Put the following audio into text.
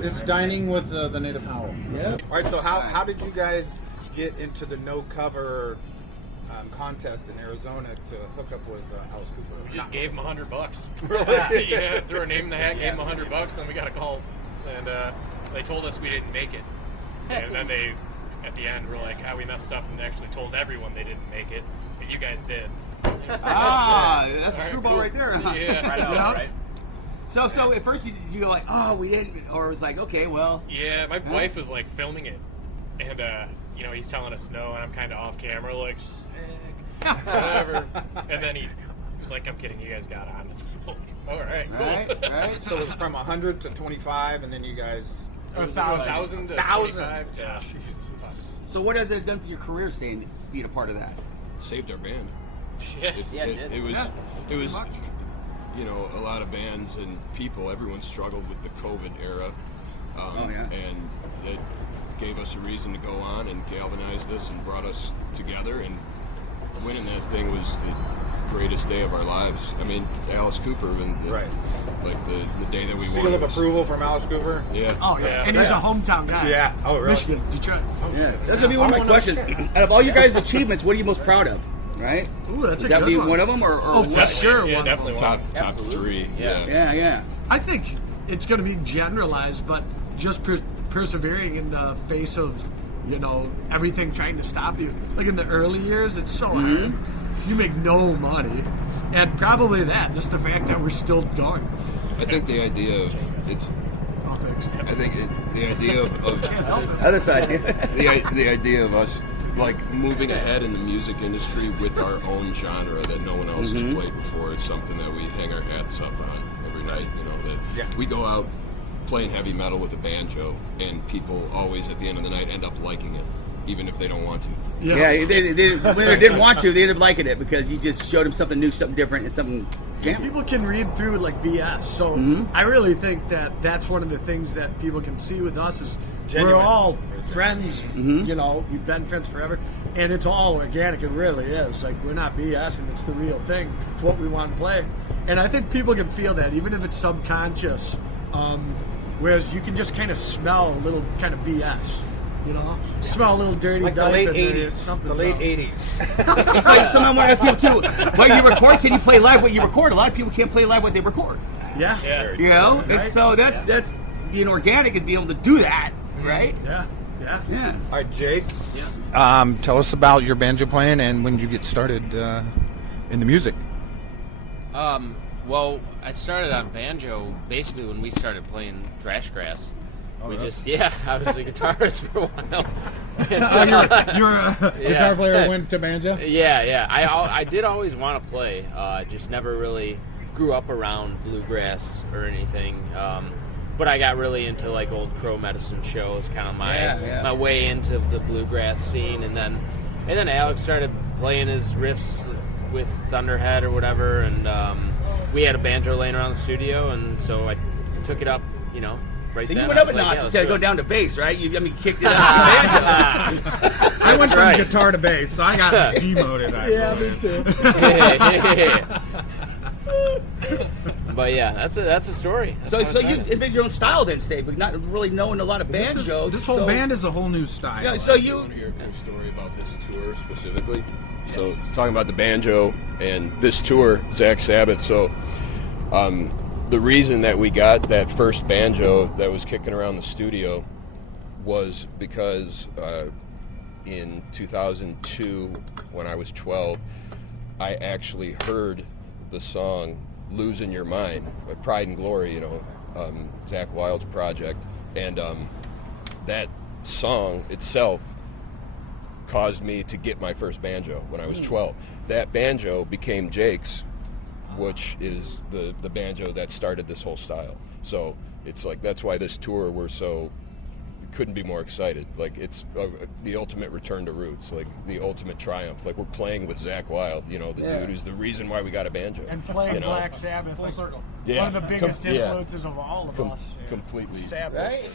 it's dining with the Native Howl. Yeah. All right, so how did you guys get into the no cover contest in Arizona to hook up with Alice Cooper? We just gave him $100. Yeah, threw our name in the hat, gave him $100, then we got a call, and they told us we didn't make it. And then they, at the end, were like, we messed up, and actually told everyone they didn't make it, but you guys did. That's a screwball right there. Huh? Yeah. Right on, right? So at first you go like, oh, we didn't, or it was like, okay, well. Yeah, my wife was like filming it, and he's telling us no, and I'm kind of off camera, like, whatever. And then he was like, I'm kidding, you guys got on. It's like, all right, cool. Right. So it was from 100 to 25, and then you guys... 1,000 to 25 to... So what has it done for your career, being a part of that? Saved our band. Yeah. It was you know, a lot of bands and people, everyone struggled with the COVID era. And it gave us a reason to go on and galvanized us and brought us together, and winning that thing was the greatest day of our lives. I mean, Alice Cooper, and Right. Like the day that we won. Seal of approval from Alice Cooper? Yeah. Oh, yeah. And he's a hometown guy. Yeah. Oh, really? Michigan, Detroit. Yeah. That's going to be one of my questions. Out of all your guys' achievements, what are you most proud of? Right? Ooh, that's a Would that good be one. one of them? Or Oh, for what? sure. Yeah, one definitely of one. them. Top three. Yeah. I think it's going to be generalized, but just persevering in the face of, everything trying to stop you. Like in the early years, it's so hard. You make no money. And probably that, just the fact that we're still going. I think the idea of Oh, thanks. I think the idea of Other side. the idea of us like moving ahead in the music industry with our own genre that no one else has played before is something that we hang our hats up on every night. That we go out playing heavy metal with a banjo, and people always at the end of the night end up liking it, even if they don't want to. Yeah, when they didn't want to, they ended up liking it because you just showed them something new, something different, and something jamming. People can read through like BS, so I really think that that's one of the things that people can see with us is we're all friends. We've been friends forever, and it's all organic. It really is. Like, we're not BS, and it's the real thing. It's what we want to play, and I think people can feel that, even if it's subconscious. Whereas you can just kind of smell a little kind of BS. Smell a little dirty. Like the late 80s. The late 80s. It's like someone want to ask you too. What you record? Can you play live what you record? A lot of people can't play live what they record. Yeah. And so that's being organic and being able to do that, right? Yeah. All right, Jake. Yeah. Tell us about your banjo playing and when you get started in the music. Well, I started on banjo basically when we started playing thrash grass. I was a guitarist for a while. You're a guitar player who went to banjo? Yeah. I did always want to play. Just never really grew up around bluegrass or anything. But I got really into like Old Crow Medicine shows, kind of my way into the bluegrass scene, and then Alex started playing his riffs with Thunderhead or whatever, and we had a banjo laying around the studio, and so I took it up, right so then. You went up a notch instead of going down to bass, right? You kicked it up to banjo. I went from guitar to bass, so I got demoted. Me too. But yeah, that's a story. So you invented your own style then, Steve, but not really knowing a lot of banjo. This whole band is a whole new style. Yeah, so you want to hear a cool story about this tour specifically? So talking about the banjo and this tour, Zakk Sabbath. So the reason that we got that first banjo that was kicking around the studio was because in 2002, when I was 12, I actually heard the song "Losing Your Mind" by Pride and Glory, Zakk Wylde's project, and that song itself caused me to get my first banjo when I was 12. That banjo became Jake's, which is the banjo that started this whole style. So it's like, that's why this tour couldn't be more excited. Like, it's the ultimate return to roots, like the ultimate triumph. Like, we're playing with Zakk Wylde, dude who's the reason why we got a banjo. And playing Black Sabbath, like, one of the biggest influences of all of us. Completely. Sabbath. right?